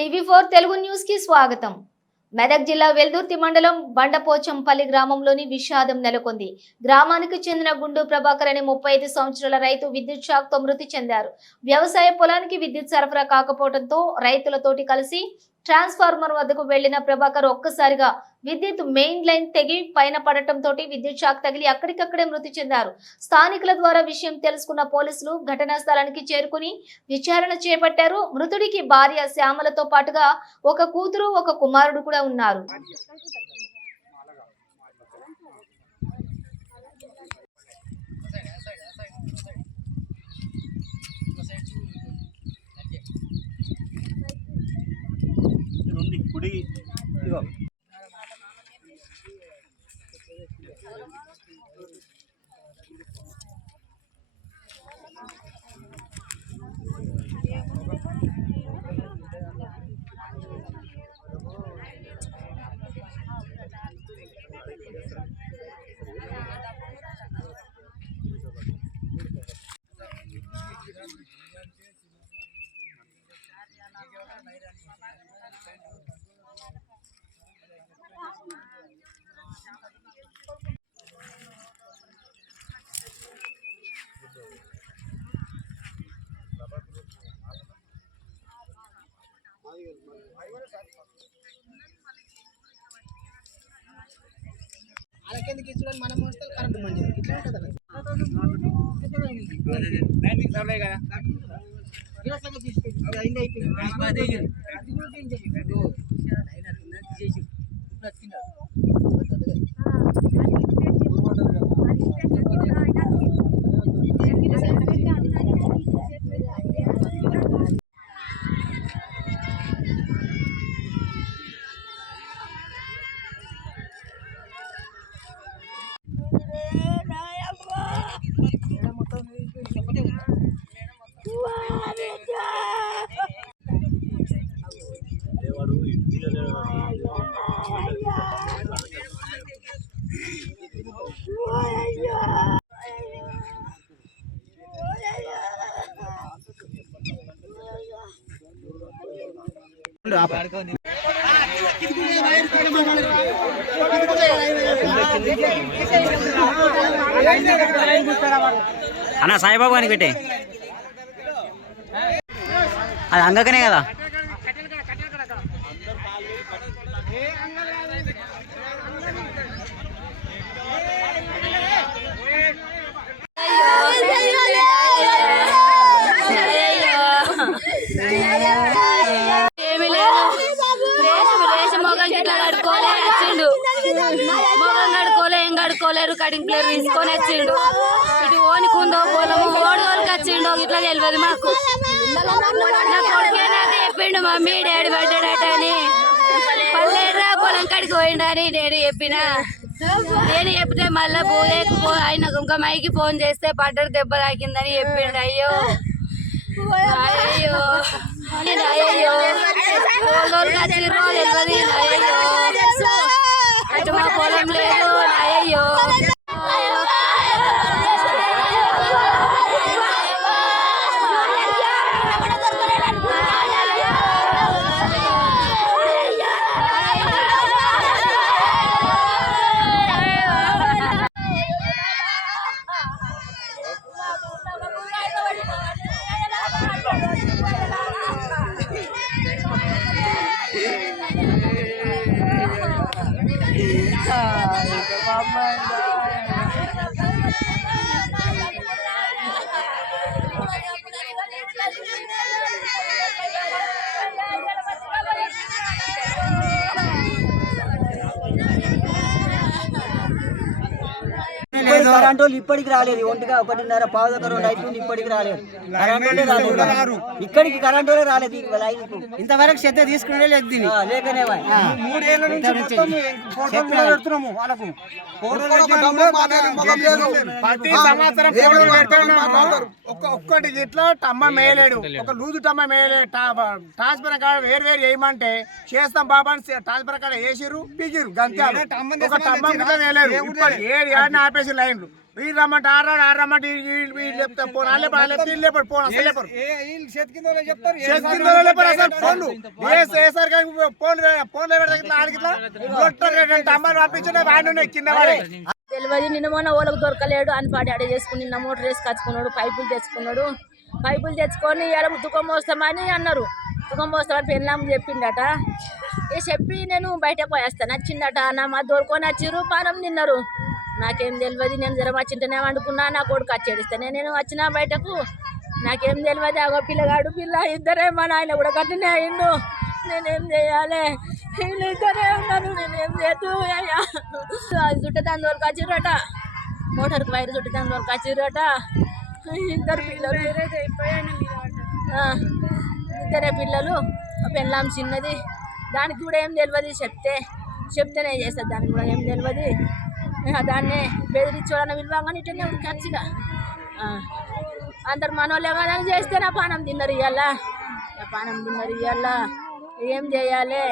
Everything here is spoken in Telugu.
టీవీ ఫోర్ తెలుగు న్యూస్కి స్వాగతం. మెదక్ జిల్లా వెల్దుర్తి మండలం బండపోచంపల్లి గ్రామంలోని విషాదం నెలకొంది. గ్రామానికి చెందిన గుండు ప్రభాకర్ అనే ముప్పై ఐదు సంవత్సరాల రైతు విద్యుత్ షాక్తో మృతి చెందారు. వ్యవసాయ పొలానికి విద్యుత్ సరఫరా కాకపోవడంతో రైతులతోటి కలిసి ట్రాన్స్ఫార్మర్ వద్దకు వెళ్ళిన ప్రభాకర్ ఒక్కసారిగా విద్యుత్ మెయిన్ లైన్ తెగి పైన పడటంతో విద్యుత్ షాక్ తగిలి అక్కడికక్కడే మృతి చెందారు. స్థానికుల ద్వారా విషయం తెలుసుకున్న పోలీసులు ఘటనా స్థలానికి చేరుకుని విచారణ చేపట్టారు. మృతుడికి భార్య శ్యామలతో పాటుగా ఒక కూతురు ఒక కుమారుడు కూడా ఉన్నారు. కుడి వాళ్ళకెందుకు ఇచ్చుకొని మనం వస్తే కరెంట్ మంచిది ఇట్లా ఉంటుంది వాడు అన్న సాయిబాబు అని పెట్టే. అది అంగకనే కదా. కడుక్కోలేరు కటింగ్ ప్లేర్ తీసుకొని వచ్చిండు. ఇటు ఓనికుందో పొలము ఓడి ఓడికి వచ్చిండు ఇట్లా తెలియదు మాకు. నా కొడుకే నాకు చెప్పిండు మమ్మీ డాడీ పడ్డాడట అని. పల్లెరా పొలం కడికి పోయిండని నేను చెప్పిన. నేను చెప్తే మళ్ళా పోయేకు పో ఆయన ఇంకా మైకి ఫోన్ చేస్తే పడ్డాడు దెబ్బ తాకిందని చెప్పిండు. అయ్యో. అయ్యో. అయ్యో. తెలియదు government కరెంట్ వాళ్ళు ఇప్పటికి రాలేదు. ఒంటిగా ఒకటిన్నర పావు దగ్గర రెండు అవుతుంది ఇప్పటికి రాలేదు. కరెంట్ రాలేదు. ఇక్కడికి కరెంట్ వాళ్ళే రాలేదు ఈ లైన్కు. ఇంతవరకు శ్రద్ధ తీసుకునే లేదు దీన్ని. లేకనే వా. మూడేళ్ళ నుంచి మొత్తం ఫోటోలు పెడుతున్నాము వాళ్ళకు. ఫోటోలు పెట్టినాము. ప్రతి సంవత్సరం ఫోటోలు పెడుతున్నాము. ఒక్క ఒక్కటి ఇట్లా టమ్మ మేయలేడు. ఒక లూజు టమ్మ మేయలేడు ట్రాన్స్ఫర్ కాడ వేరు వేరు వేయమంటే చేస్తాం బాబా అని ట్రాన్స్ఫర్ కాడ వేసిర్రు పీకిరు గంతే ఒక టమ్మ వేయలేరు ఇప్పుడు ఏడు ఆపేసి లైన్లు వీళ్ళు రమ్మంటే ఆరాడు ఆరు రమ్మంటే వీళ్ళు ఫోన్ వాళ్ళు లేపారు వాళ్ళు లేపితే వీళ్ళు లేపారు ఫోన్ అసలు కింద లేపారు అసలు ఫోన్లు. ఏ సార్ ఫోన్ పెడితే పంపించిన కింద పడి తెలియదు నిన్న మొన్న ఓలకు దొరకలేడు అని పాడి అడే చేసుకుని నిన్న మోటార్ వేసి కచ్చుకున్నాడు పైపులు తెచ్చుకున్నాడు. పైపులు తెచ్చుకొని ఇలా దుఃఖం మోస్తామని అన్నారు. దుఃఖం మోస్తామని పెళ్ళాం చెప్పిండట. ఏ చెప్పి నేను బయట పోయేస్తాను వచ్చిందట నా మా దొరుకొని వచ్చిర్రు పానం తిన్నారు. నాకేం తెలియదు నేను జ్వరం వచ్చింటేనే వండుకున్నా నా కొడుకు వచ్చేడిస్తానే నేను వచ్చిన బయటకు నాకేం తెలియదు అగో పిల్లగాడు పిల్ల ఇద్దరే మా నాయన కూడా కట్టినే అయిండు. నేనేం చేయాలి? వీళ్ళిద్దరే ఉన్నాను నేనేం చేతు అయ్యా. చుట్టదాని వరకు వచ్చిరట మోటార్కి వైర్ చుట్టదాని వరకు వచ్చిరట ఇద్దరు పిల్లలు. ఆ, ఇద్దరే పిల్లలు. పెళ్ళాం చిన్నది. దానికి కూడా ఏం తెలియదు చెప్తే. చెప్తేనే చేస్తారు. దానికి కూడా ఏం తెలియదు. ఇక దాన్నే బెదిరించోడని విలువంగానే ఇటనే ఖర్చుగా. అందరు మనోళ్ళే కదా అని చేస్తే నా పానం తిన్నారు ఇవాళ నా పానం తిన్నారు ఇవాళ ఏం చేయాలి?